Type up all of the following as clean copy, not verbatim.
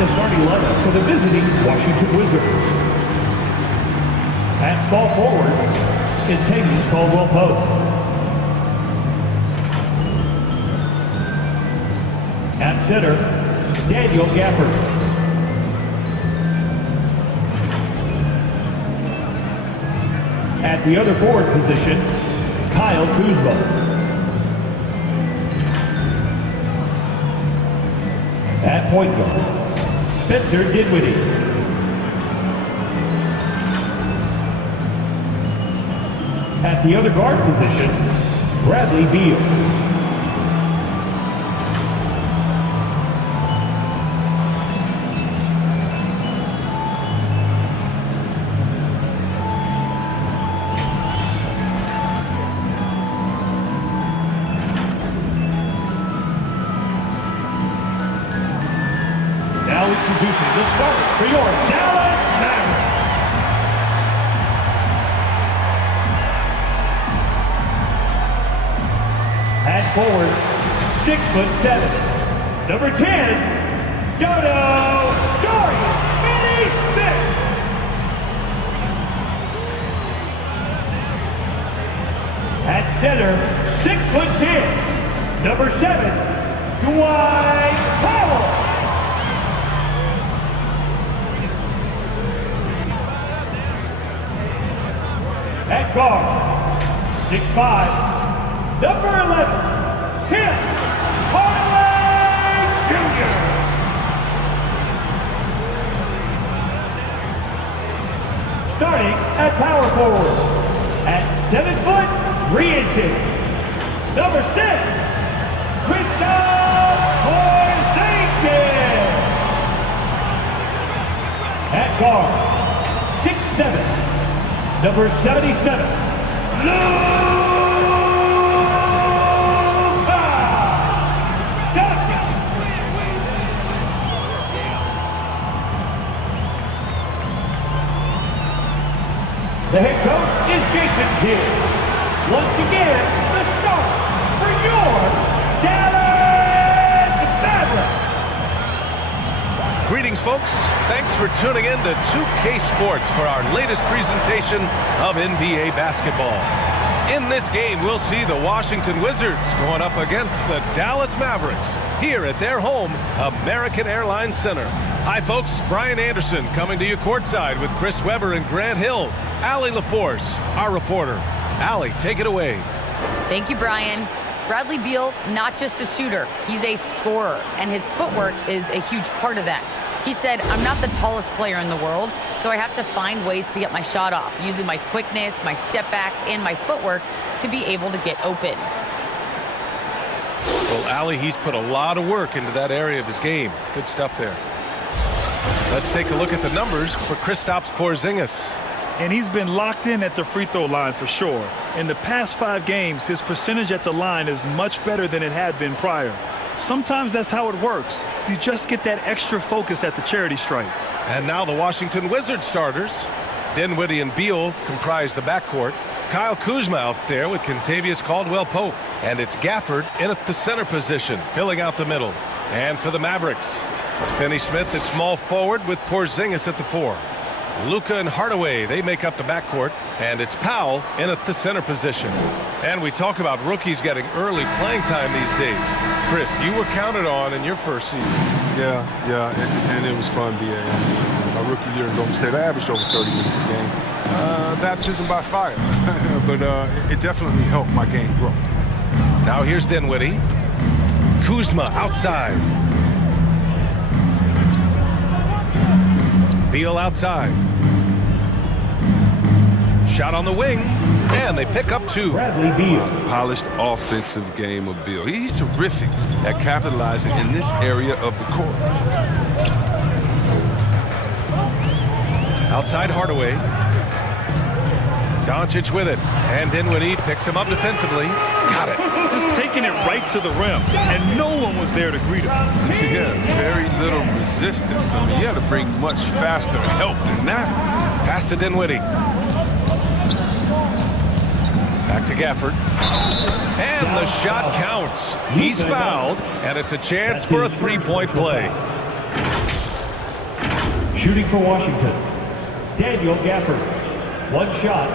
the starting lineup for the visiting Washington Wizards. At small forward, Kentavious Caldwell-Pope. At center, Daniel Gafford. At the other forward position, Kyle Kuzma. At point guard, Spencer Dinwiddie. At the other guard position, Bradley Beal. Now introducing the starter for your Dallas Mavericks. At forward, 6'7", number 10, Dodo Dorian Finney-Smith. At center, 6'10", number 7, Dwight Powell. At guard, 6'5", number 11, Tim Hardaway Jr. Starting at power forward, at 7 foot 3 inches, number 6, Kristaps Porzingis. At guard, 6'7", number 77, Luca Doncic. The head coach is Jason Kidd. Once again, the start for your Dallas Mavericks. Greetings, folks. Thanks for tuning in to 2K Sports for our latest presentation of NBA basketball. In this game, we'll see the Washington Wizards going up against the Dallas Mavericks here at their home, American Airlines Center. Hi, folks. Brian Anderson coming to you courtside with Chris Webber and Grant Hill. Allie LaForce, our reporter. Allie, take it away. Thank you, Brian. Bradley Beal, not just a shooter, he's a scorer, and his footwork is a huge part of that. He said, I'm not the tallest player in the world, so I have to find ways to get my shot off, using my quickness, my step backs, and my footwork to be able to get open. Well, Allie, he's put a lot of work into that area of his game. Good stuff there. Let's take a look at the numbers for Kristaps Porzingis. And he's been locked in at the free throw line for sure. In the past 5 games, his percentage at the line is much better than it had been prior. Sometimes that's how it works. You just get that extra focus at the charity stripe. And now the Washington Wizards starters. Dinwiddie and Beal comprise the backcourt. Kyle Kuzma out there with Kentavious Caldwell-Pope. And it's Gafford in at the center position, filling out the middle. And for the Mavericks, Finney-Smith at small forward with Porzingis at the 4. Luca and Hardaway, they make up the backcourt, and it's Powell in at the center position. And we talk about rookies getting early playing time these days. Chris, you were counted on in your first season. Yeah, and it was fun, BA. My rookie year in Golden State, I averaged over 30 minutes a game. Baptism by fire, but it definitely helped my game grow. Now here's Dinwiddie. Kuzma outside. Beal outside. Shot on the wing, and they pick up 2. Bradley Beal. The polished offensive game of Beal. He's terrific at capitalizing in this area of the court. Outside Hardaway. Doncic with it, and Dinwiddie picks him up defensively. Got it. Just taking it right to the rim, and no one was there to greet him. Yeah, very little resistance. I mean, you had to bring much faster help than that. Pass to Dinwiddie. Back to Gafford. And the shot counts. He's fouled, and it's a chance for a 3-point play. Shooting for Washington, Daniel Gafford. One shot.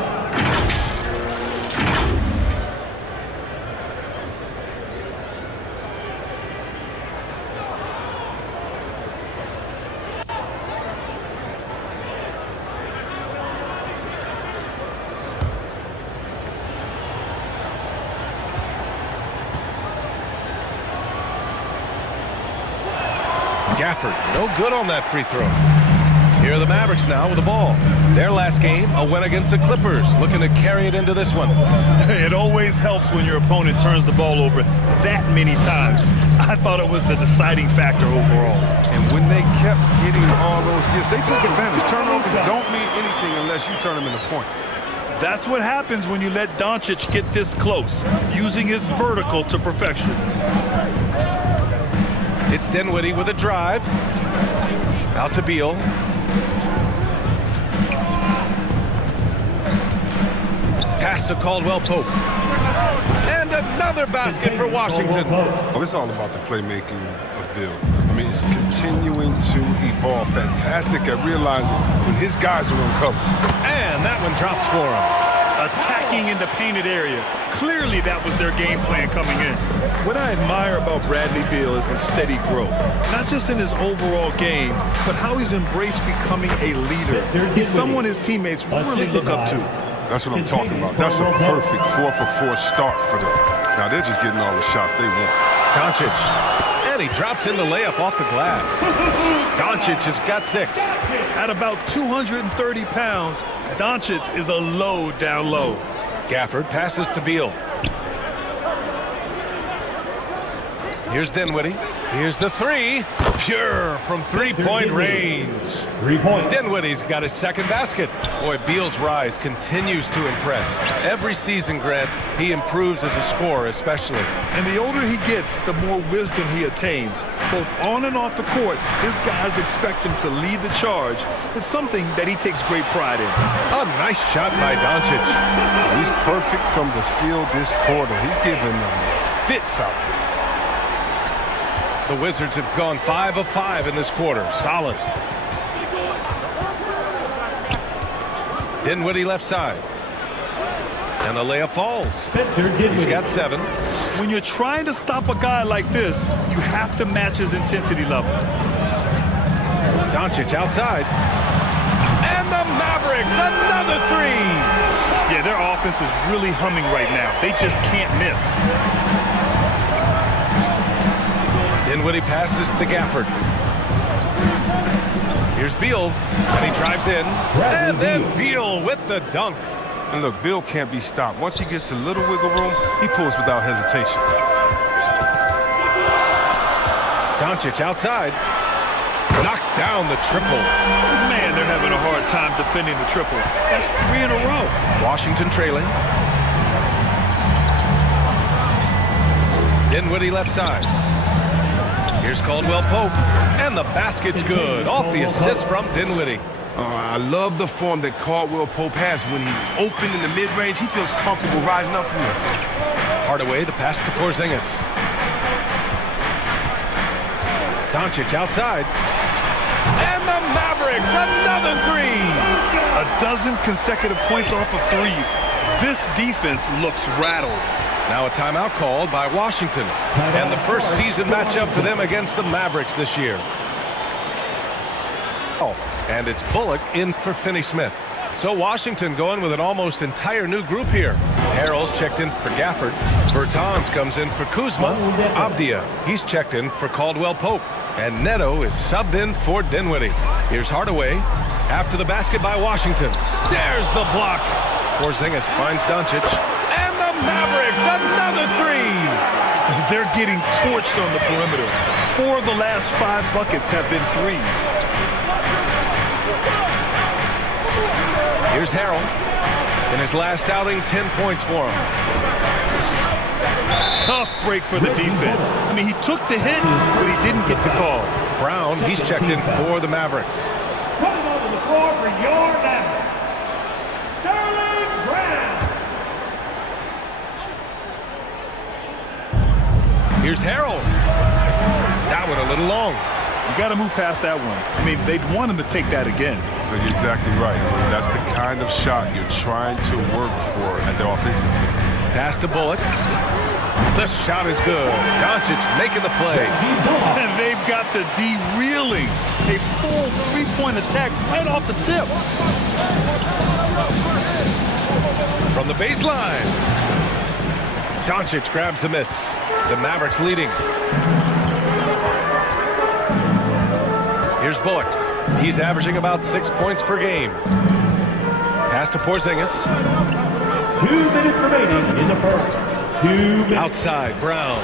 Gafford, no good on that free throw. Here are the Mavericks now with the ball. Their last game, a win against the Clippers, looking to carry it into this one. It always helps when your opponent turns the ball over that many times. I thought it was the deciding factor overall. And when they kept getting all those gifts, they took advantage. Turnovers don't mean anything unless you turn them into points. That's what happens when you let Doncic get this close, using his vertical to perfection. It's Dinwiddie with a drive. Out to Beal. Pass to Caldwell Pope. And another basket for Washington. Oh, it's all about the playmaking of Bill. I mean, it's continuing to evolve. Fantastic at realizing when his guys are uncovered. And that one drops for him. Attacking in the painted area. Clearly that was their game plan coming in. What I admire about Bradley Beal is his steady growth. Not just in his overall game, but how he's embraced becoming a leader. He's someone his teammates really look up to. That's what I'm talking about. That's a perfect 4-for-4 start for them. Now they're just getting all the shots they want. Doncic. And he drops in the layup off the glass. Doncic has got 6. At about 230 pounds, Doncic is a load down low. Gafford passes to Beal. Here's Dinwiddie. Here's the three. Pure from three-point range. 3 points. Dinwiddie's got his second basket. Boy, Beal's rise continues to impress. Every season, Grant, he improves as a scorer especially. And the older he gets, the more wisdom he attains. Both on and off the court, his guys expect him to lead the charge. It's something that he takes great pride in. A nice shot by Doncic. He's perfect from the field this quarter. He's giving them fits out there. The Wizards have gone 5 of 5 in this quarter. Solid. Dinwiddie left side. And the layup falls. He's got 7. When you're trying to stop a guy like this, you have to match his intensity level. Doncic outside. And the Mavericks, another 3. Yeah, their offense is really humming right now. They just can't miss. Dinwiddie passes to Gafford. Here's Beal, and he drives in. And then Beal with the dunk. And look, Bill can't be stopped. Once he gets a little wiggle room, he pulls without hesitation. Doncic outside. Knocks down the triple. Man, they're having a hard time defending the triple. That's 3 in a row. Washington trailing. Dinwiddie left side. Here's Caldwell Pope. And the basket's good. Off the assist from Dinwiddie. I love the form that Caldwell Pope has. When he's open in the mid-range, he feels comfortable rising up from there. Hardaway, the pass to Porzingis. Doncic outside. And the Mavericks, another 3. A dozen consecutive points off of threes. This defense looks rattled. Now a timeout called by Washington. And the first season matchup for them against the Mavericks this year. And it's Bullock in for Finney-Smith. So Washington going with an almost entire new group here. Harrell's checked in for Gafford. Bertans comes in for Kuzma. Avdia, he's checked in for Caldwell Pope. And Neto is subbed in for Dinwiddie. Here's Hardaway after the basket by Washington. There's the block. Porzingis finds Doncic. And the Mavericks, another 3. They're getting torched on the perimeter. 4 of the last 5 buckets have been threes. Here's Harrell. In his last outing, 10 points for him. Tough break for the defense. I mean, he took the hit, but he didn't get the call. Brown, he's checked in for the Mavericks. Coming onto the floor for your Mavericks, Sterling Brown. Here's Harrell. That one a little long. You got to move past that one. I mean, they'd want him to take that again. But you're exactly right. That's the kind of shot you're trying to work for at the offensive end. Pass to Bullock. The shot is good. Doncic making the play. And they've got the D reeling. A full three-point attack right off the tip. From the baseline. Doncic grabs the miss. The Mavericks leading. Here's Bullock. He's averaging about 6 points per game. Pass to Porzingis. 2 minutes remaining in the first. 2 minutes. Outside, Brown.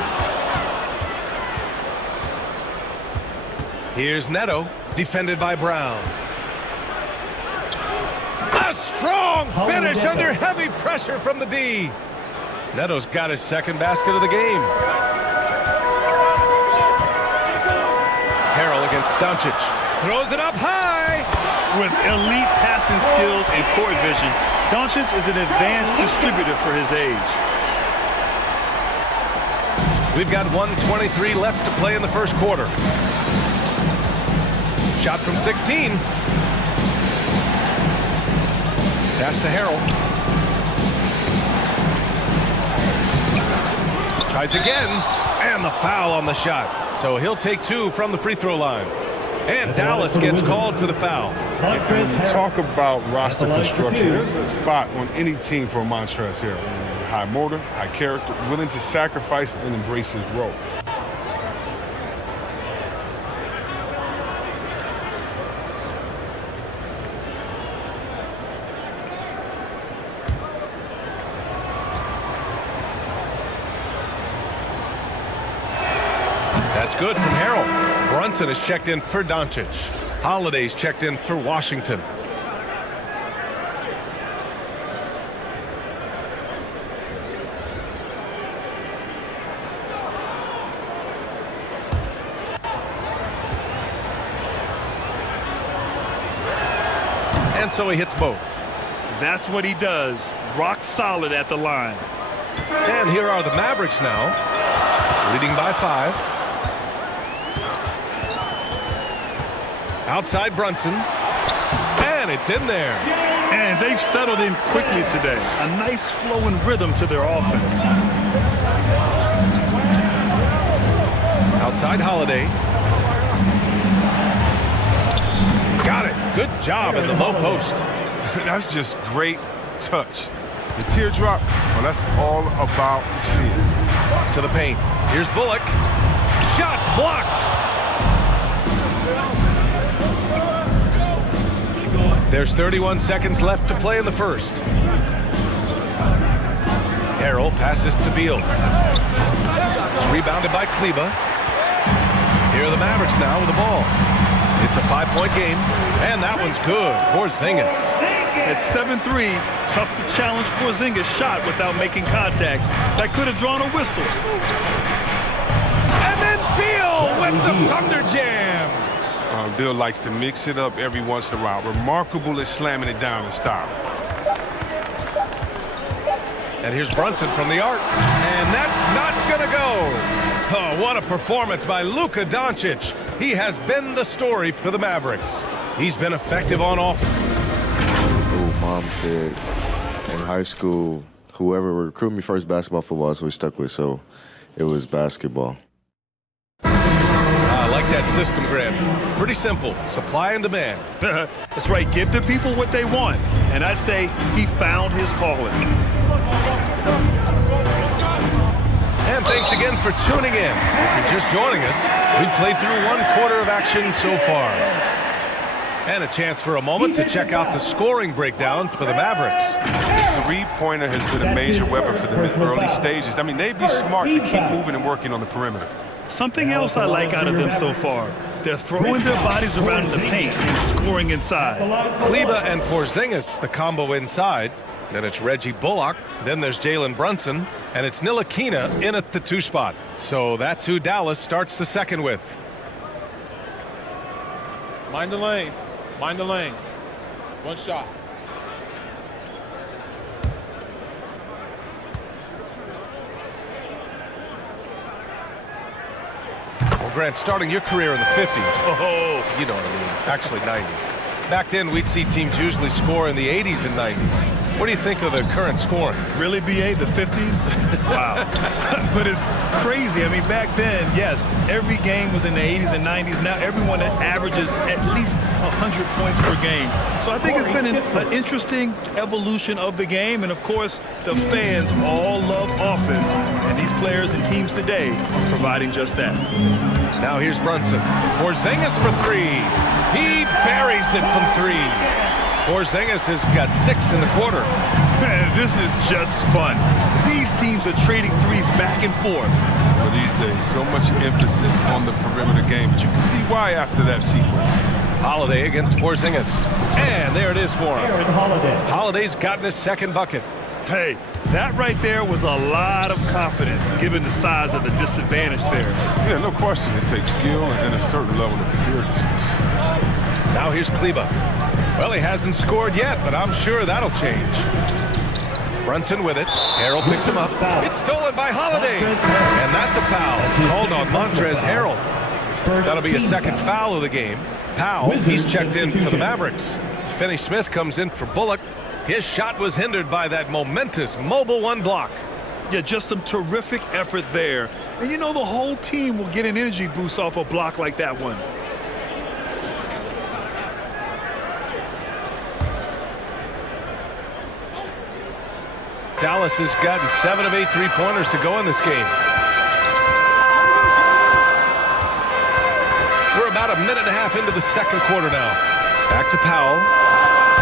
Here's Neto, defended by Brown. A strong finish under heavy pressure from the D. Neto's got his second basket of the game. Harrell against Doncic. Throws it up high. With elite passing skills and court vision, Doncic is an advanced distributor for his age. We've got 1:23 left to play in the first quarter. Shot from 16. Pass to Harrell. Tries again, and the foul on the shot. So he'll take 2 from the free throw line. And Dallas gets called for the foul. When you talk about roster construction, there's a spot on any team for Montrezl here. He's a high motor, high character, willing to sacrifice and embrace his role. That's good from Harrell. Brunson is checked in for Doncic. Holiday's checked in for Washington. And so he hits both. That's what he does. Rock solid at the line. And here are the Mavericks now, leading by 5. Outside Brunson. And it's in there. And they've settled in quickly today. A nice flowing rhythm to their offense. Outside Holiday. Got it. Good job in the low post. That's just great touch. The teardrop, well, that's all about feel. To the paint. Here's Bullock. Shots blocked. There's 31 seconds left to play in the first. Harrell passes to Beal. It's rebounded by Kleba. Here are the Mavericks now with the ball. It's a 5-point game, and that one's good. Porzingis. At 7-3, tough to challenge Porzingis' shot without making contact. That could have drawn a whistle. And then Beal with the Thunder Jam. Bill likes to mix it up every once in a while. Remarkable at slamming it down in style. And here's Brunson from the arc. And that's not going to go. Oh, what a performance by Luca Doncic. He has been the story for the Mavericks. He's been effective on offense. Oh, Mom said in high school, whoever recruited me first, basketball, football, that's what we stuck with. So it was basketball. I like that system, Graham. Pretty simple. Supply and demand. That's right. Give the people what they want. And I'd say he found his calling. And thanks again for tuning in. If you're just joining us, we've played through 1 quarter of action so far. And a chance for a moment to check out the scoring breakdown for the Mavericks. The three-pointer has been a major weapon for them in early stages. I mean, they'd be smart to keep moving and working on the perimeter. Something else I like out of them so far. They're throwing their bodies around in the paint and scoring inside. Kleba and Porzingis, the combo inside. Then it's Reggie Bullock. Then there's Jalen Brunson. And it's Ntilikina in at the 2 spot. So that's who Dallas starts the second with. Mind the lanes. Mind the lanes. 1 shot. Grant, starting your career in the 50s. Oh, You know what I mean. Actually, 90s. Back then, we'd see teams usually score in the 80s and 90s. What do you think of the current scoring? really, BA, the 50s? Wow. But it's crazy. I mean, back then, yes, every game was in the 80s and 90s. Now everyone averages at least 100 points per game. So I think it's been an interesting evolution of the game. And, of course, the fans all love offense. And these players and teams today are providing just that. Now here's Brunson. Porzingis for three. He buries it from three. Porzingis has got 6 in the quarter. Man, this is just fun. These teams are trading threes back and forth. Well, these days, so much emphasis on the perimeter game, but you can see why after that sequence. Holiday against Porzingis. And there it is for him. Aaron Holiday. Holiday's gotten his second bucket. Hey, that right there was a lot of confidence given the size of the disadvantage there. Yeah, no question. It takes skill and a certain level of fearlessness. Now here's Kleba. Well, he hasn't scored yet, but I'm sure that'll change. Brunson with it. Harrell picks him up. It's stolen by Holiday. And that's a foul called on Montrezl Harrell. That'll be a second foul of the game. Powell, he's checked in for the Mavericks. Finney-Smith comes in for Bullock. His shot was hindered by that momentous mobile one block. Yeah, just some terrific effort there. And you know the whole team will get an energy boost off a block like that one. Dallas has gotten 7 of 8 three-pointers to go in this game. We're about a minute and a half into the second quarter now. Back to Powell.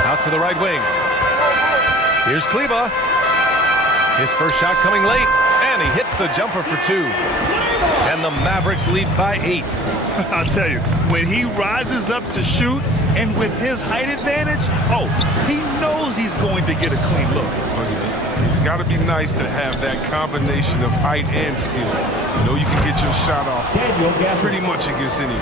Out to the right wing. Here's Kleba. His first shot coming late, and he hits the jumper for 2. And the Mavericks lead by 8. I'll tell you, when he rises up to shoot, and with his height advantage, he knows he's going to get a clean look. It's got to be nice to have that combination of height and skill. You know you can get your shot off pretty much against anyone.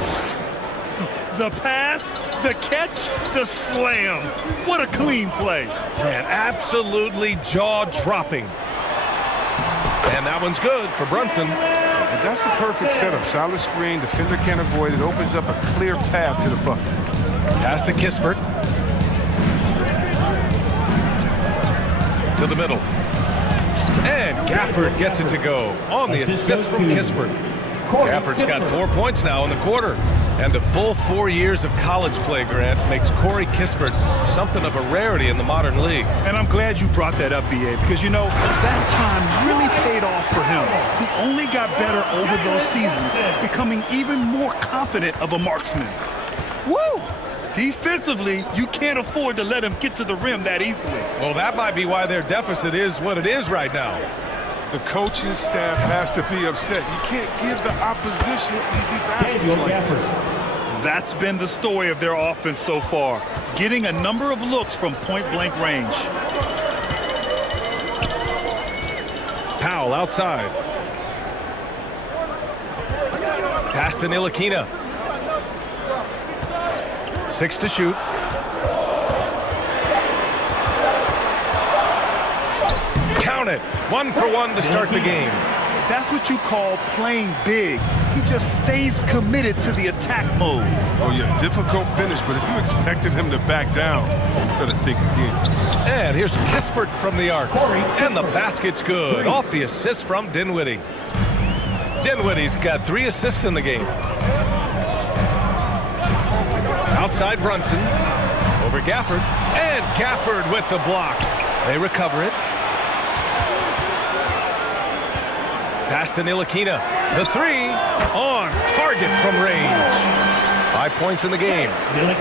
The pass, the catch, the slam. What a clean play. Man, absolutely jaw-dropping. And that one's good for Brunson. And that's a perfect setup. Solid screen, defender can't avoid it. Opens up a clear path to the bucket. Pass to Kispert. To the middle. And Gafford gets it to go on the assist from Kispert. Gafford's got 4 points now in the quarter. And a full 4 years of college play, Grant, makes Corey Kispert something of a rarity in the modern league. And I'm glad you brought that up, BA, because, you know, that time really paid off for him. He only got better over those seasons, becoming even more confident of a marksman. Woo! Defensively, you can't afford to let him get to the rim that easily. Well, that might be why their deficit is what it is right now. The coaching staff has to be upset. You can't give the opposition easy baskets like this. That's been the story of their offense so far, getting a number of looks from point-blank range. Powell outside. Pass to Ntilikina. 6 to shoot. Count it. 1 for 1 to start the game. That's what you call playing big. He just stays committed to the attack mode. Oh, yeah, difficult finish, but if you expected him to back down, you better think again. And here's Kispert from the arc. And the basket's good. Off the assist from Dinwiddie. Dinwiddie's got 3 assists in the game. Outside Brunson. Over Gafford. And Gafford with the block. They recover it. Pass to Ntilikina. The 3 on target from range. 5 points in the game.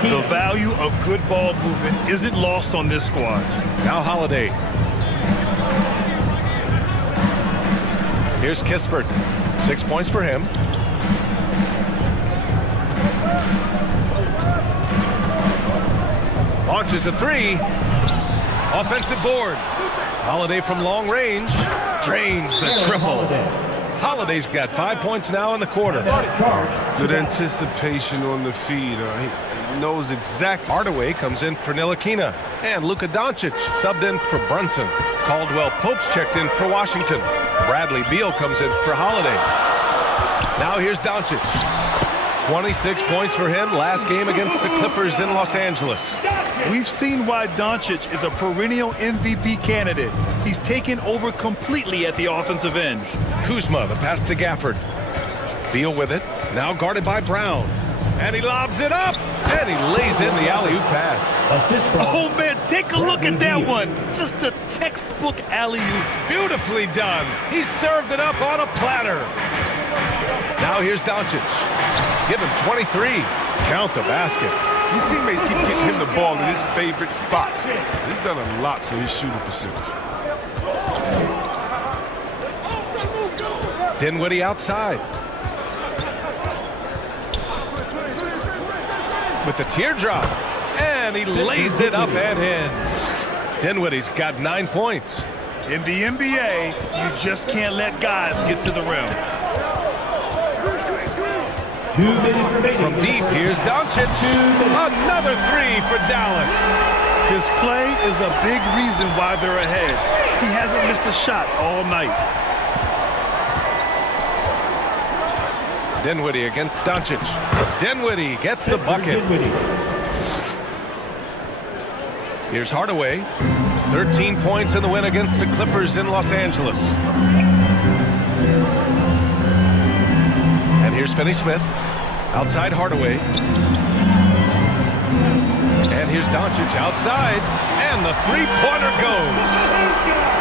The value of good ball movement isn't lost on this squad. Now Holiday. Here's Kispert. 6 points for him. Launches a 3. Offensive board. Holiday from long range. Drains the triple. Holiday's got 5 points now in the quarter. Good anticipation on the feed. He knows exactly. Hardaway comes in for Ntilikina. And Luca Doncic subbed in for Brunson. Caldwell Pope's checked in for Washington. Bradley Beal comes in for Holiday. Now here's Doncic. 26 points for him last game against the Clippers in Los Angeles. We've seen why Doncic is a perennial MVP candidate. He's taken over completely at the offensive end. Kuzma, the pass to Gafford. Beal with it, now guarded by Brown. And he lobs it up, and he lays in the alley-oop pass. Oh, man, take a look at that one. Just a textbook alley-oop. Beautifully done. He served it up on a platter. Now here's Doncic. Give him 23. Count the basket. His teammates keep getting him the ball in his favorite spots. He's done a lot for his shooting percentage. Dinwiddie outside. With the teardrop. And he lays it up and in. Dinwiddie's got 9 points. In the NBA, you just can't let guys get to the rim. 2 minutes remaining. From deep, here's Doncic. Another three for Dallas. His play is a big reason why they're ahead. He hasn't missed a shot all night. Dinwiddie against Doncic. Dinwiddie gets the bucket. Here's Hardaway. 13 points in the win against the Clippers in Los Angeles. And here's Finney-Smith. Outside Hardaway. And here's Doncic outside. And the three-pointer goes.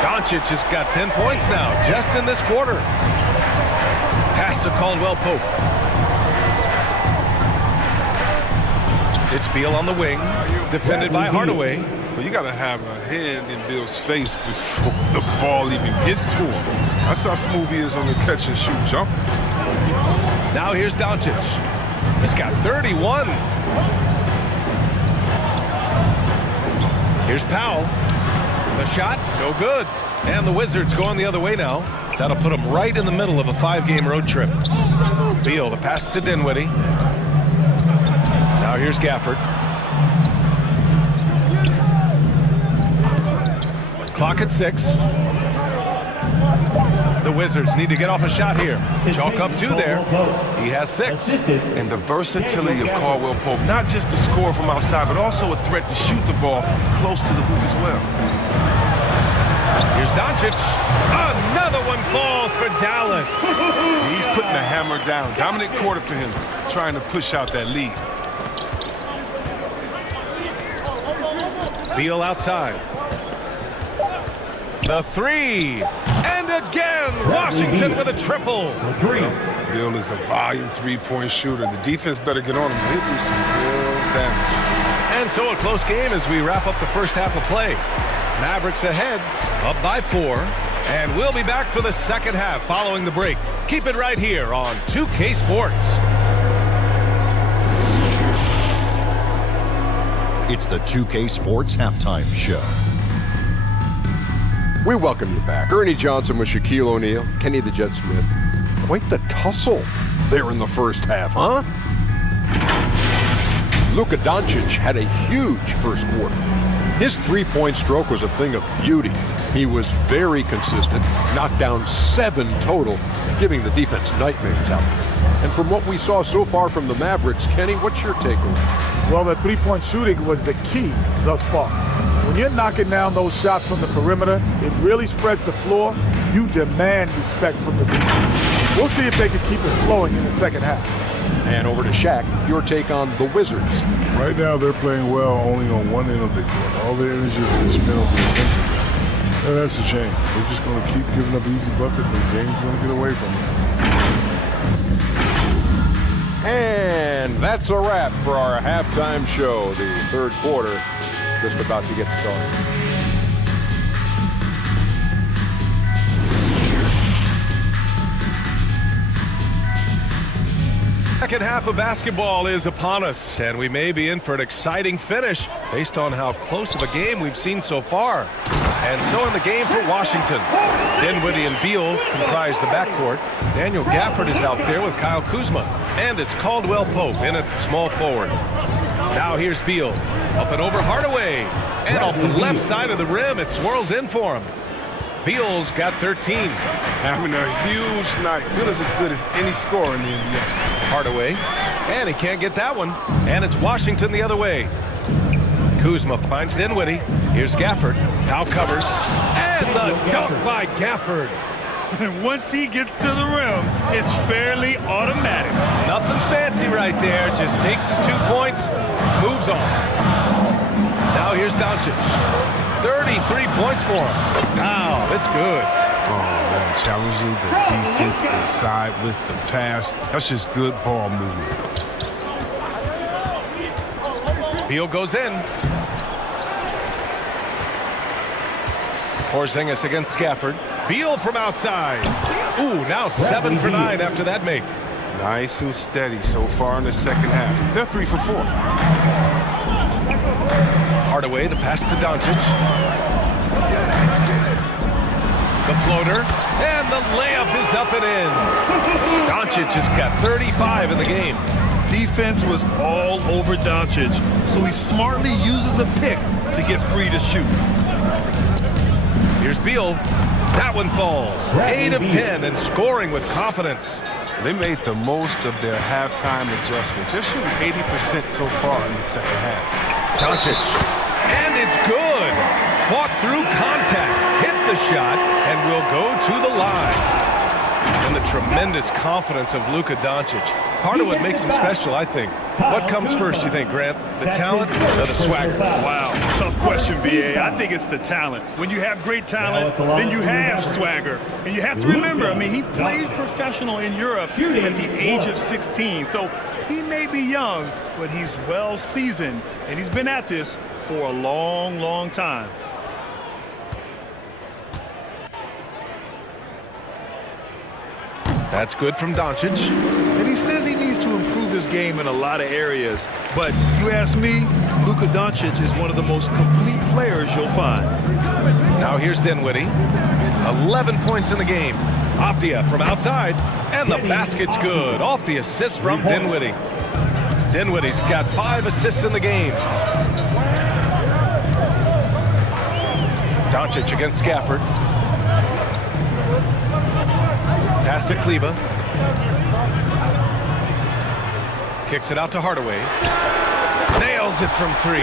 Doncic has got 10 points now, just in this quarter. Pass to Caldwell Pope. It's Beal on the wing, defended by Hardaway. Well, you got to have a hand in Bill's face before the ball even gets to him. That's how smooth he is on the catch and shoot jump. Now here's Doncic. He's got 31. Here's Powell. The shot, no good. And the Wizards going the other way now. That'll put them right in the middle of a 5-game road trip. Beal, the pass to Dinwiddie. Now here's Gafford. Clock at 6. The Wizards need to get off a shot here. Chalk up 2 there. He has 6. And the versatility of Caldwell Pope, not just the score from outside, but also a threat to shoot the ball close to the hoop as well. Here's Doncic. Another one falls for Dallas. He's putting the hammer down. Dominant quarter for him, trying to push out that lead. Beal outside. The 3. And again, Washington with a triple. Beal is a volume three-point shooter. The defense better get on him. He'll do some real damage. And so a close game as we wrap up the first half of play. Mavericks ahead, up by 4. And we'll be back for the second half following the break. Keep it right here on 2K Sports. It's the 2K Sports Halftime Show. We welcome you back. Ernie Johnson with Shaquille O'Neal, Kenny the Jet Smith. Quite the tussle there in the first half, huh? Luca Doncic had a huge first quarter. His three-point stroke was a thing of beauty. He was very consistent, knocked down 7 total, giving the defense nightmares out there. And from what we saw so far from the Mavericks, Kenny, what's your takeaway? Well, the three-point shooting was the key thus far. When you're knocking down those shots from the perimeter, it really spreads the floor. You demand respect from the defense. We'll see if they can keep it flowing in the second half. And over to Shaq, your take on the Wizards. Right now, they're playing well only on one end of the court. All their energy is being spent on the defensive end. And that's a shame. They're just going to keep giving up easy buckets, and the game's going to get away from them. And that's a wrap for our halftime show. The third quarter just about to get started. Second half of basketball is upon us, and we may be in for an exciting finish based on how close of a game we've seen so far. And so in the game for Washington, Dinwiddie and Beal comprise the backcourt. Daniel Gafford is out there with Kyle Kuzma, and it's Caldwell Pope in at small forward. Now here's Beal, up and over Hardaway, and off the left side of the rim, it swirls in for him. Beal's got 13. having a huge night. Feels as good as any scorer in the NBA. Hardaway, and he can't get that one. And it's Washington the other way. Kuzma finds Dinwiddie. Here's Gafford. Now covers. And the dunk by Gafford. And once he gets to the rim, it's fairly automatic. Nothing fancy right there. Just takes his 2 points, moves on. Now here's Doncic. 33 points for him. Wow, that's good. Oh, man, challenging the defense inside with the pass. That's just good ball movement. Beal goes in. Porzingis against Gafford. Beal from outside. Ooh, now 7 for 9 after that make. Nice and steady so far in the second half. They're 3 for 4. Hardaway, the pass to Doncic. The floater, and the layup is up and in. Doncic has got 35 in the game. Defense was all over Doncic, so he smartly uses a pick to get free to shoot. Here's Beal. That one falls. 8 of 10 and scoring with confidence. They made the most of their halftime adjustments. They're shooting 80% so far in the second half. Doncic. And it's good. Fought through contact. Hit the shot and will go to the line. And the tremendous confidence of Luca Doncic. Part of what makes him special, I think. What comes first, you think, Grant? The talent or the swagger? Wow, tough question, VA. I think it's the talent. When you have great talent, then you have swagger. And you have to remember, I mean, he played professional in Europe at the age of 16. So he may be young, but he's well seasoned. And he's been at this for a long, long time. That's good from Doncic. And he says he needs to improve his game in a lot of areas. But you ask me, Luca Doncic is one of the most complete players you'll find. Now here's Dinwiddie. 11 points in the game. Avdia from outside. And the basket's good. Off the assist from Dinwiddie. Dinwiddie's got 5 assists in the game. Doncic against Gafford. Pass to Kleba. Kicks it out to Hardaway. Nails it from 3.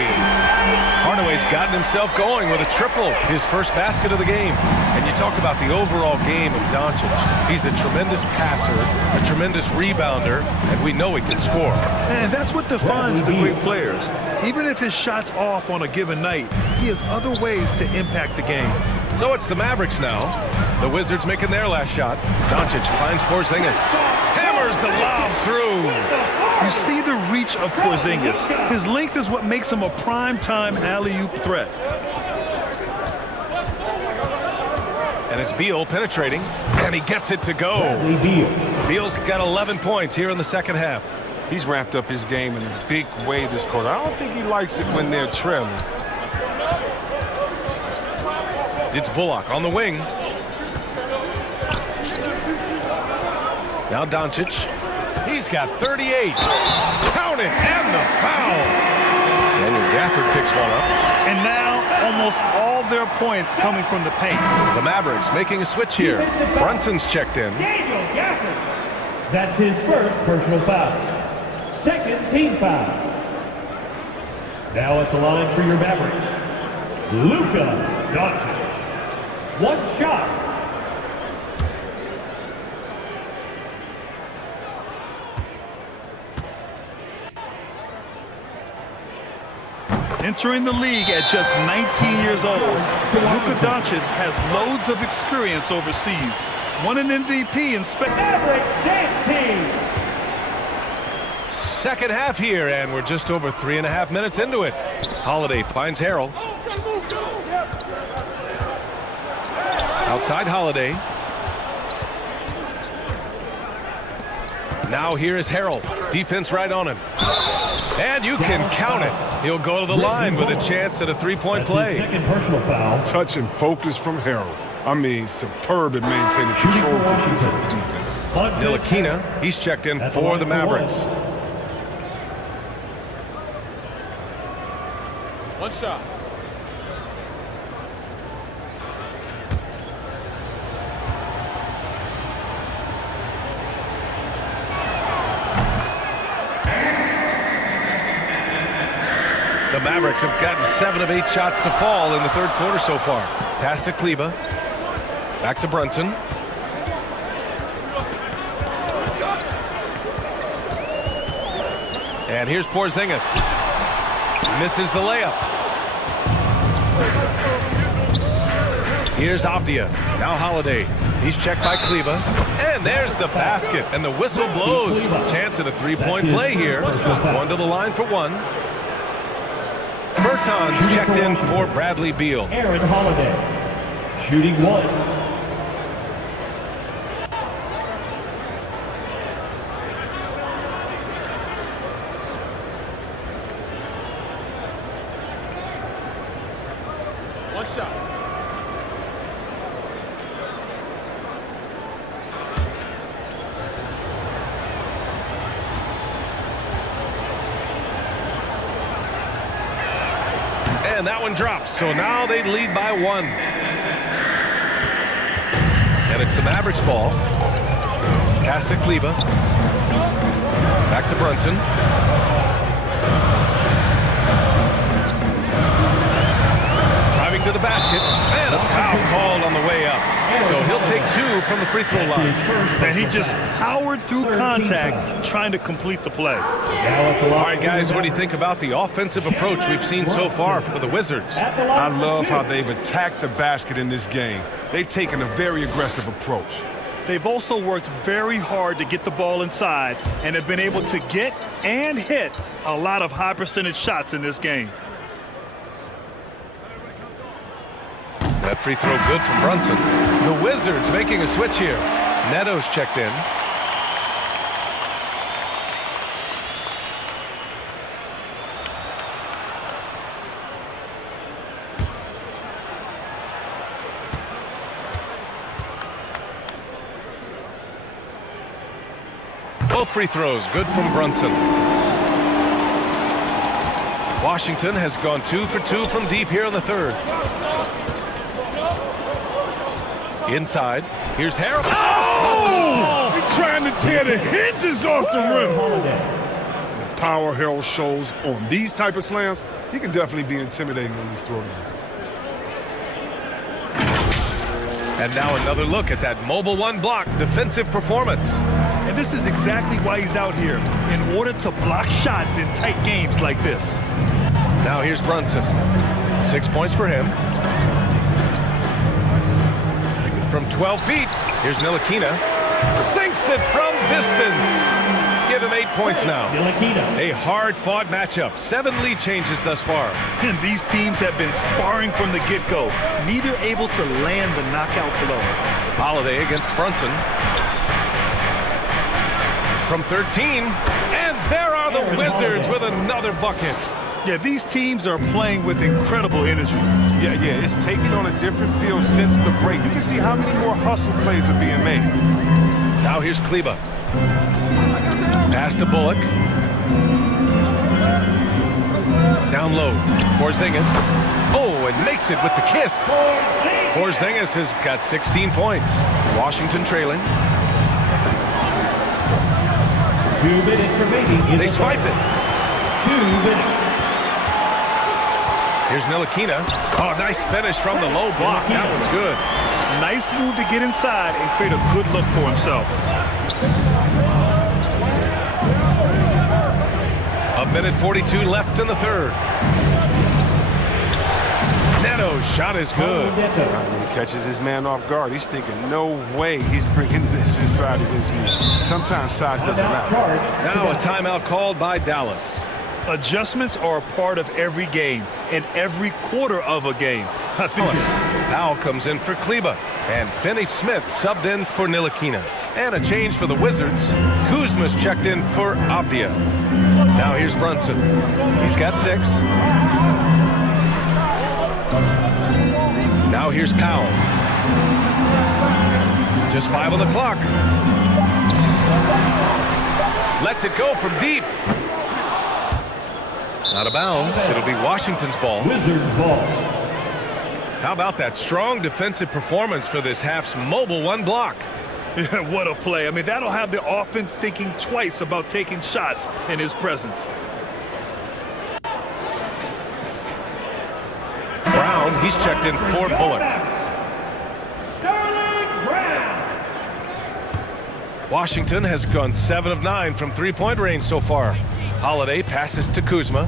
Hardaway's gotten himself going with a triple, his first basket of the game. And you talk about the overall game of Doncic. He's a tremendous passer, a tremendous rebounder, and we know he can score. And that's what defines the great players. Even if his shot's off on a given night, he has other ways to impact the game. So it's the Mavericks now. The Wizards making their last shot. Doncic finds Porzingis. Hammers the lob through. You see the reach of Porzingis. His length is what makes him a prime-time alley-oop threat. And it's Beal penetrating, and he gets it to go. Beal's got 11 points here in the second half. He's ramped up his game in a big way this quarter. I don't think he likes it when they're trailing. It's Bullock on the wing. Now Doncic. He's got 38. Count it, and the foul. Daniel Gafford picks one up. And now almost all their points coming from the paint. The Mavericks making a switch here. Brunson's checked in. Daniel Gafford. That's his first personal foul. Second team foul. Now at the line for your Mavericks, Luca Doncic. One shot. Entering the league at just 19 years old, Luca Doncic has loads of experience overseas. Won an MVP in Spain. Mavericks dance team. Second half here, and we're just over 3.5 minutes into it. Holiday finds Harrell. Outside Holiday. Now here is Harrell. Defense right on him. And you can count it. He'll go to the line with a chance at a three-point play. Second personal foul. Touch and focus from Harrell. I mean, superb at maintaining control of the defense. Ntilikina, he's checked in for the Mavericks. One shot. The Mavericks have gotten 7 of 8 shots to fall in the third quarter so far. Pass to Kleba. Back to Brunson. And here's Porzingis. Misses the layup. Here's Avdia. Now Holiday. He's checked by Kleba. And there's the basket. And the whistle blows. Chance at a three-point play here. Going to the line for one. Bertans checked in for Bradley Beal. Aaron Holiday, shooting 1. One shot. And that one drops. So now they lead by 1. And it's the Mavericks ball. Pass to Kleba. Back to Brunson. Driving to the basket. And a foul called on the way up. So he'll take 2 from the free throw line. And he just powered through contact trying to complete the play. All right, guys, what do you think about the offensive approach we've seen so far for the Wizards? I love how they've attacked the basket in this game. They've taken a very aggressive approach. They've also worked very hard to get the ball inside and have been able to get and hit a lot of high percentage shots in this game. That free throw good from Brunson. The Wizards making a switch here. Neto's checked in. Both free throws good from Brunson. Washington has gone 2 for 2 from deep here in the third. Inside, here's Harrell. Oh! He's trying to tear the hinges off the rim. The power Harrell shows on these type of slams, he can definitely be intimidating on these throw-ins. And now another look at that mobile 1 block defensive performance. And this is exactly why he's out here, in order to block shots in tight games like this. Now here's Brunson. 6 points for him. From 12 feet, here's Ntilikina. Sinks it from distance. Give him 8 points now. A hard-fought matchup. 7 lead changes thus far. And these teams have been sparring from the get-go, neither able to land the knockout blow. Holiday against Brunson. From 13, and there are the Wizards with another bucket. Yeah, these teams are playing with incredible energy. Yeah, it's taken on a different feel since the break. You can see how many more hustle plays are being made. Now here's Kleba. Pass to Bullock. Down low. Porzingis. Oh, and makes it with the kiss. Porzingis has got 16 points. Washington trailing. 2 minutes remaining. They swipe it. 2 minutes. Here's Ntilikina. Oh, nice finish from the low block. That was good. Nice move to get inside and create a good look for himself. A minute 42 left in the third. Neto's shot is good. When he catches his man off guard, he's thinking, no way he's bringing this inside against me. Sometimes size doesn't matter. Now a timeout called by Dallas. Adjustments are a part of every game and every quarter of a game. I think Powell comes in for Kleba, and Finney-Smith subbed in for Ntilikina. And a change for the Wizards. Kuzma's checked in for Avdia. Now here's Brunson. He's got 6. Now here's Powell. Just 5 on the clock. Lets it go from deep. Out of bounds. It'll be Washington's ball. Wizards ball. How about that strong defensive performance for this half's mobile 1 block? What a play. I mean, that'll have the offense thinking twice about taking shots in his presence. He's checked in for Bullock. Washington has gone 7 of 9 from three-point range so far. Holiday passes to Kuzma.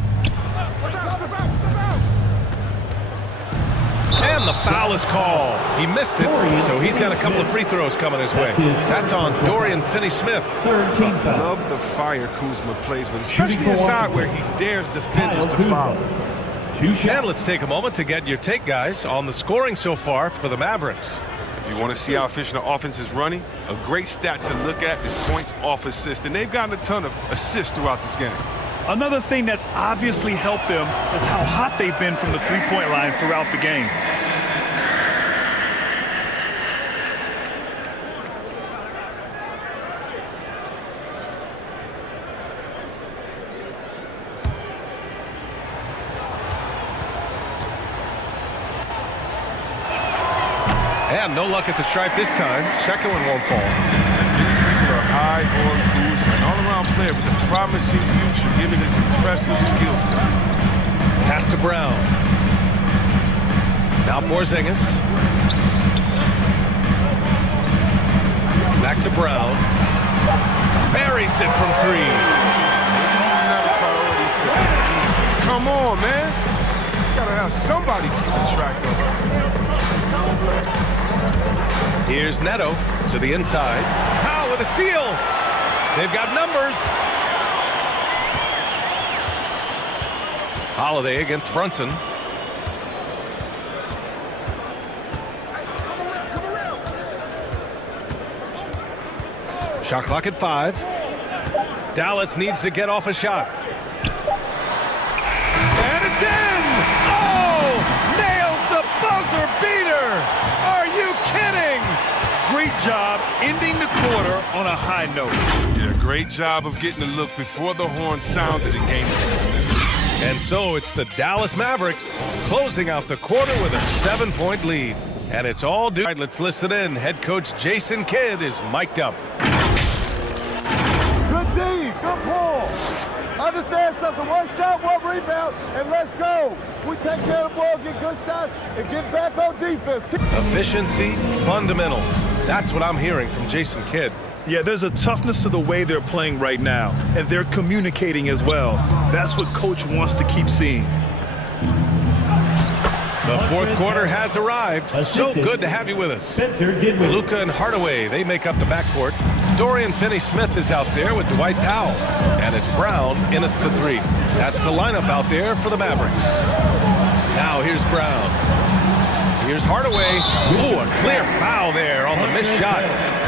And the foul is called. He missed it, so he's got a couple of free throws coming his way. That's on Dorian Finney-Smith. I love the fire Kuzma plays with, especially inside where he dares defenders to foul. And let's take a moment to get your take, guys, on the scoring so far for the Mavericks. If you want to see how efficient the offense is running, a great stat to look at is points off assist. And they've gotten a ton of assists throughout this game. Another thing that's obviously helped them is how hot they've been from the three-point line throughout the game. And no luck at the stripe this time. Second one won't fall. People are high on Kuzma, an all-around player with a promising future given his impressive skill set. Pass to Brown. Now Porzingis. Back to Brown. Buries it from 3. He's not a priority for the team. Come on, man. You gotta have somebody keeping track of him. Here's Neto to the inside. Powell with a steal. They've got numbers. Holiday against Brunson. Shot clock at 5. Dallas needs to get off a shot. And it's in! Oh! Nails the buzzer beater! Are you kidding? Great job ending the quarter on a high note. Yeah, great job of getting the look before the horn sounded in game 2. And so it's the Dallas Mavericks closing out the quarter with a 7-point lead. And it's all due. All right, let's listen in. Head coach Jason Kidd is mic'd up. Good D, good pull. Understand something, one shot, one rebound, and let's go. We take care of the ball, get good shots, and get back on defense. Efficiency, fundamentals. That's what I'm hearing from Jason Kidd. Yeah, there's a toughness to the way they're playing right now, and they're communicating as well. That's what Coach wants to keep seeing. The fourth quarter has arrived. So good to have you with us. Luca and Hardaway, they make up the backcourt. Dorian Finney-Smith is out there with Dwight Powell. And it's Brown in at the 3. That's the lineup out there for the Mavericks. Now here's Brown. Here's Hardaway. Ooh, a clear foul there on the missed shot.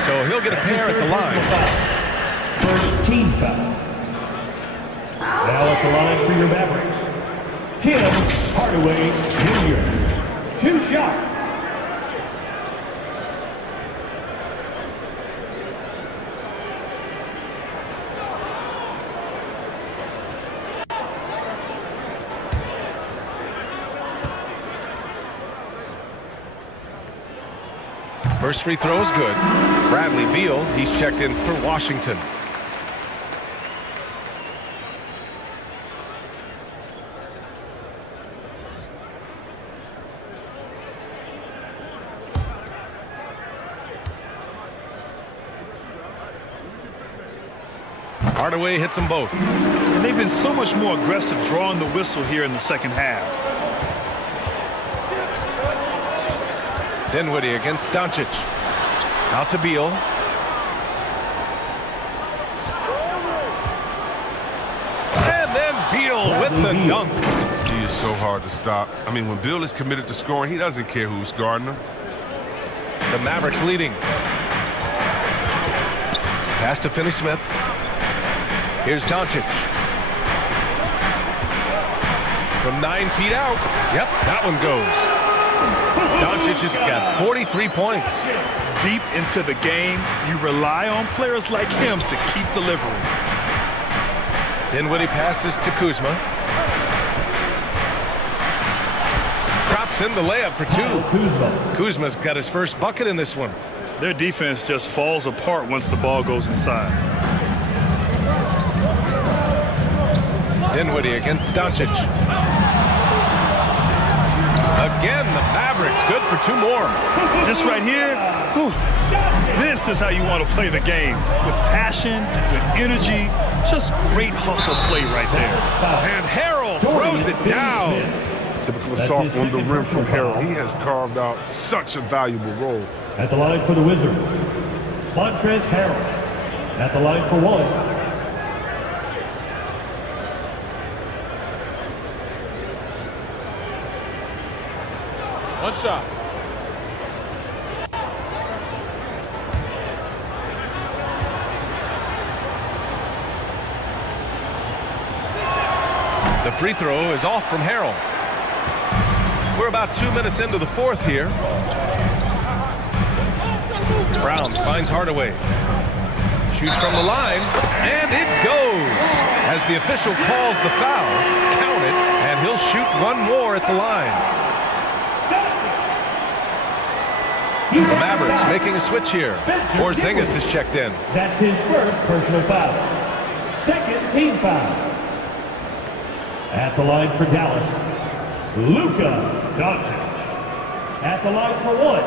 So he'll get a pair at the line. First team foul. Now at the line for your Mavericks, Tim Hardaway Jr. 2 shots. First free throw is good. Bradley Beal, he's checked in for Washington. Hardaway hits them both. And they've been so much more aggressive drawing the whistle here in the second half. Dinwiddie against Doncic. Out to Beal. And then Beal with the dunk. He is so hard to stop. I mean, when Beal is committed to scoring, he doesn't care who's guarding him. The Mavericks leading. Pass to Finney-Smith. Here's Doncic. From 9 feet out. Yep, that one goes. Doncic has got 43 points. Deep into the game, you rely on players like him to keep delivering. Dinwiddie passes to Kuzma. Drops in the layup for 2. Kuzma's got his first bucket in this one. Their defense just falls apart once the ball goes inside. Dinwiddie against Doncic. Again, the 2 more. This right here, whew, this is how you want to play the game. With passion, with energy, just great hustle play right there. And Harrell throws it down. Typical assault on the rim from Harrell. He has carved out such a valuable role. At the line for the Wizards, Montrezl Harrell. At the line for 1. One shot. The free throw is off from Harrell. We're about 2 minutes into the 4th here. Brown finds Hardaway. Shoots from the line, and it goes. As the official calls the foul, count it, and he'll shoot 1 more at the line. The Mavericks making a switch here. Porzingis is checked in. That's his first personal foul. Second team foul. At the line for Dallas, Luca Doncic. At the line for 1.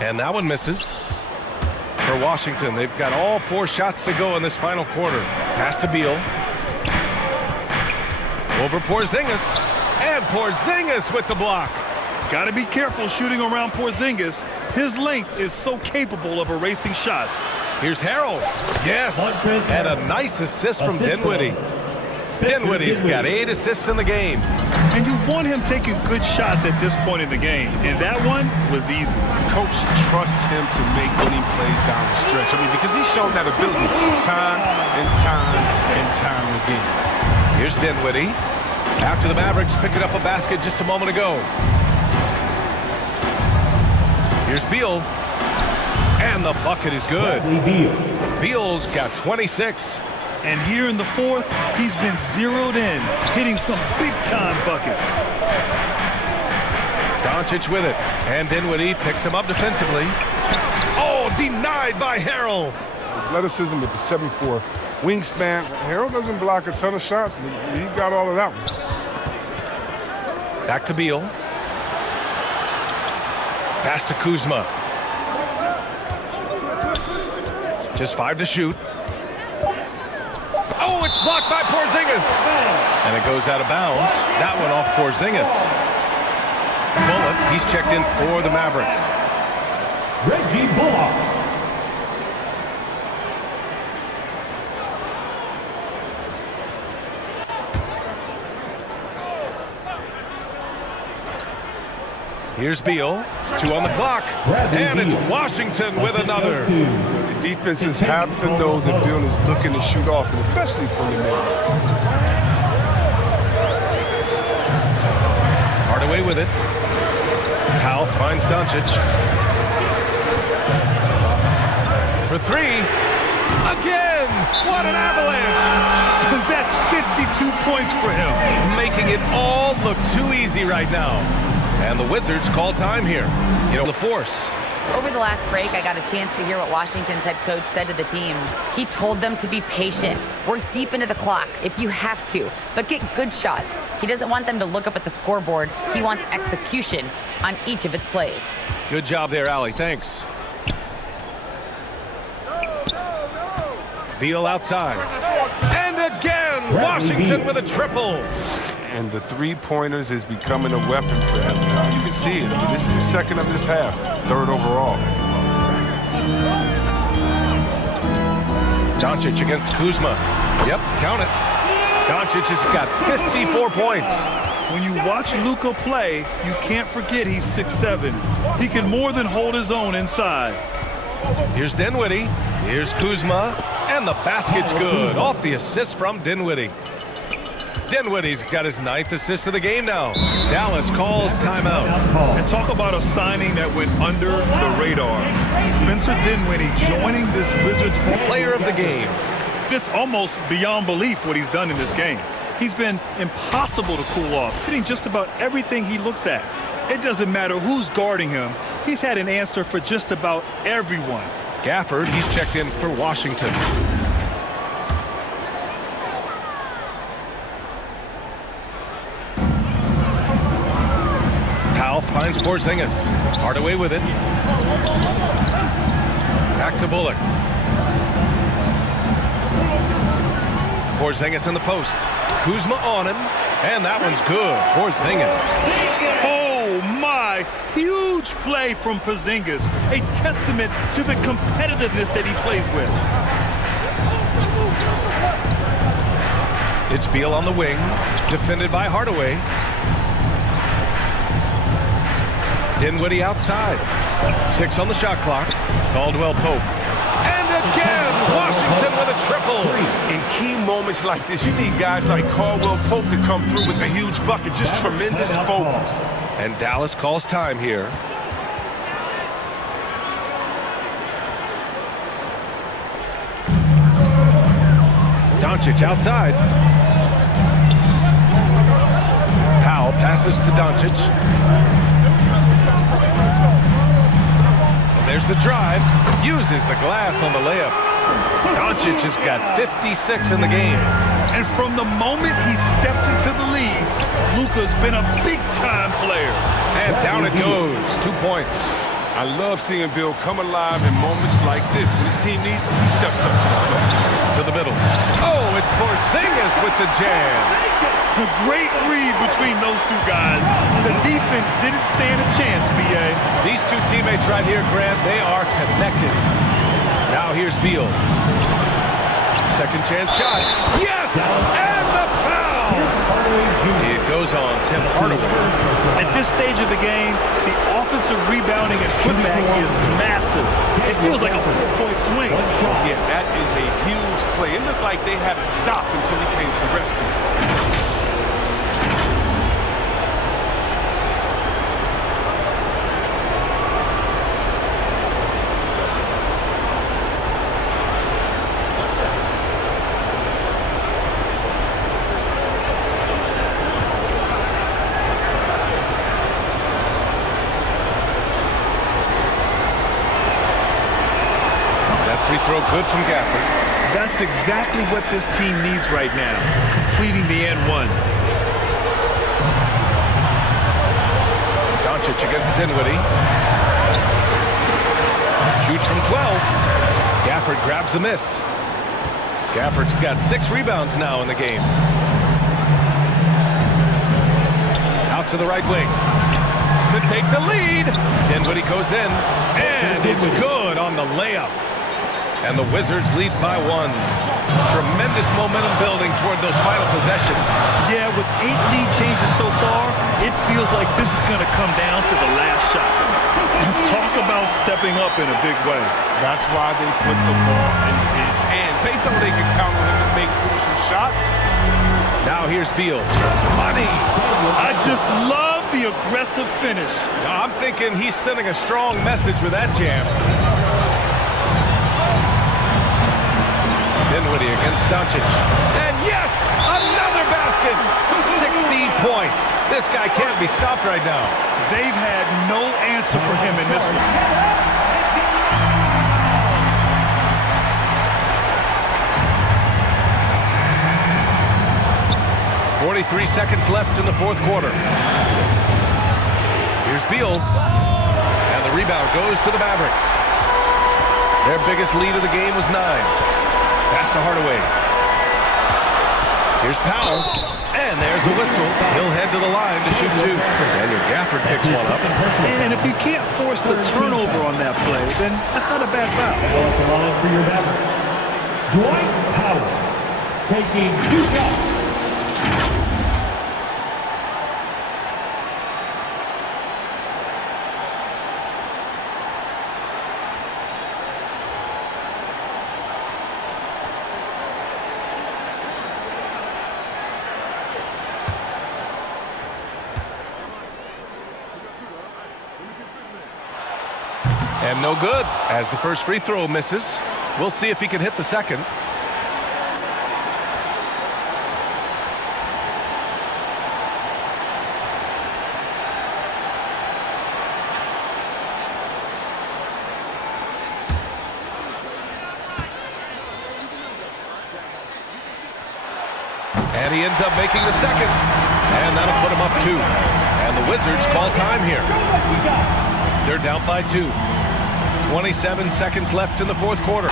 And that one misses. For Washington, they've got all 4 shots to go in this final quarter. Pass to Beal. Over Porzingis. And Porzingis with the block. Got to be careful shooting around Porzingis. His length is so capable of erasing shots. Here's Harrell. Yes. And a nice assist from Dinwiddie. Dinwiddie's got 8 assists in the game. And you want him taking good shots at this point in the game. And that one was easy. Coach trusts him to make winning plays down the stretch. I mean, because he's shown that ability time and time and time again. Here's Dinwiddie. After the Mavericks picking up a basket just a moment ago. Here's Beal. And the bucket is good. Beal's got 26. And here in the 4th, he's been zeroed in, hitting some big-time buckets. Doncic with it. And Dinwiddie picks him up defensively. Oh, denied by Harrell. Athleticism with the 7'4" wingspan. Harrell doesn't block a ton of shots, but he got all of that one. Back to Beal. Pass to Kuzma. Just 5 to shoot. Oh, it's blocked by Porzingis. And it goes out of bounds. That one off Porzingis. Bullock, he's checked in for the Mavericks. Reggie Bullock. Here's Beal. 2 on the clock. And it's Washington with another. Defenses have to know that Beal is looking to shoot off, and especially from the middle. Hardaway with it. Powell finds Doncic. For 3. Again! What an avalanche! That's 52 points for him. Making it all look too easy right now. And the Wizards call time here. You know, the force. Over the last break, I got a chance to hear what Washington's head coach said to the team. He told them to be patient, work deep into the clock if you have to, but get good shots. He doesn't want them to look up at the scoreboard. He wants execution on each of its plays. Good job there, Allie. Thanks. Beal outside. And again, Washington with a triple. And the 3-pointers is becoming a weapon for him now. You can see it. I mean, this is the second of this half, 3rd overall. Doncic against Kuzma. Yep, count it. Doncic has got 54 points. When you watch Luca play, you can't forget he's 6'7". He can more than hold his own inside. Here's Dinwiddie. Here's Kuzma. And the basket's good. Off the assist from Dinwiddie. Dinwiddie's got his 9th assist of the game now. Dallas calls timeout. And talk about a signing that went under the radar. Spencer Dinwiddie joining this Wizards player of the game. It's almost beyond belief what he's done in this game. He's been impossible to cool off, hitting just about everything he looks at. It doesn't matter who's guarding him. He's had an answer for just about everyone. Gafford, he's checked in for Washington. Powell finds Porzingis. Hardaway with it. Back to Bullock. Porzingis in the post. Kuzma on him. And that one's good. Porzingis. Oh, my. Huge play from Porzingis. A testament to the competitiveness that he plays with. It's Beal on the wing. Defended by Hardaway. Dinwiddie outside. 6 on the shot clock. Caldwell Pope. And again, Washington with a triple. In key moments like this, you need guys like Caldwell Pope to come through with a huge bucket. Just tremendous focus. And Dallas calls time here. Doncic outside. Powell passes to Doncic. And there's the drive. Uses the glass on the layup. Doncic has got 56 in the game. And from the moment he stepped into the league, Luca's been a big-time player. And down it goes. 2 points. I love seeing Bill come alive in moments like this. When his team needs him, he steps up to the plate. To the middle. Oh, it's Porzingis with the jam. A great read between those two guys. The defense didn't stand a chance, B.A. These two teammates right here, Grant, they are connected. Now here's Beal. Second chance shot. Yes! And the foul! It goes on Tim Hardaway. At this stage of the game, the offensive rebounding and putback is massive. It feels like a 4-point swing. Yeah, that is a huge play. It looked like they had to stop until he came to the rescue. Free throw good from Gafford. That's exactly what this team needs right now, completing the end one. Doncic against Dinwiddie. Shoots from 12. Gafford grabs the miss. Gafford's got 6 rebounds now in the game. Out to the right wing. To take the lead. Dinwiddie goes in. And it's good on the layup. And the Wizards lead by 1. Tremendous momentum building toward those final possessions. Yeah, with 8 lead changes so far, it feels like this is going to come down to the last shot. Talk about stepping up in a big way. That's why they put the ball in his hand. They know they can count on him to make crucial shots. Now here's Beal. Money! I just love the aggressive finish. I'm thinking he's sending a strong message with that jam. Dinwiddie against Doncic. And yes! Another basket! 60 points. This guy can't be stopped right now. They've had no answer for him in this one. 43 seconds left in the 4th quarter. Here's Beal. And the rebound goes to the Mavericks. Their biggest lead of the game was 9. Pass to Hardaway. Here's Powell. And there's a whistle. He'll head to the line to shoot 2. Daniel Gafford picks one up. And if you can't force the turnover on that play, then that's not a bad foul. Well, at the line for your Mavericks, Dwight Powell taking 2 shots. And no good, as the first free throw misses. We'll see if he can hit the second. And he ends up making the second. And that'll put him up 2. And the Wizards call time here. They're down by 2. 27 seconds left in the fourth quarter.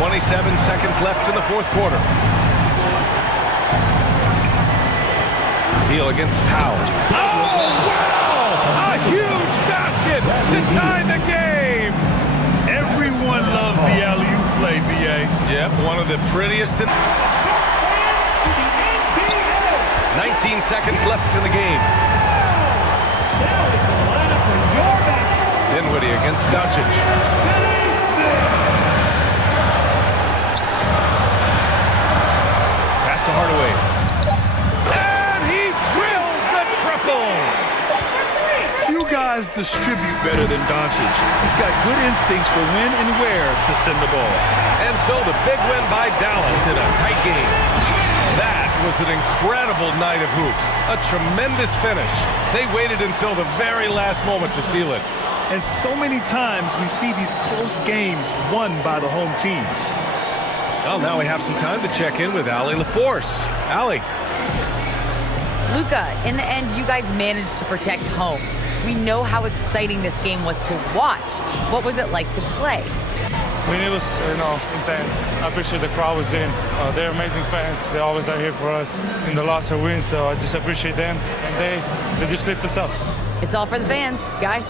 27 seconds left in the fourth quarter. Beal against Powell. Oh, wow! A huge basket to tie the game! Everyone loves the alley-oop play, B.A. Yep, one of the prettiest. 19 seconds left in the game. Dinwiddie against Doncic. Pass to Hardaway. And he drills the triple! Few guys distribute better than Doncic. He's got good instincts for when and where to send the ball. And so the big win by Dallas in a tight game. That was an incredible night of hoops. A tremendous finish. They waited until the very last moment to seal it. And so many times we see these close games won by the home team. Well, now we have some time to check in with Allie LaForce. Allie. Luca, in the end, you guys managed to protect home. We know how exciting this game was to watch. What was it like to play? I mean, it was, intense. I appreciate the crowd was in. They're amazing fans. They always are here for us in the loss or win, so I just appreciate them. And they just lift us up. It's all for the fans, guys.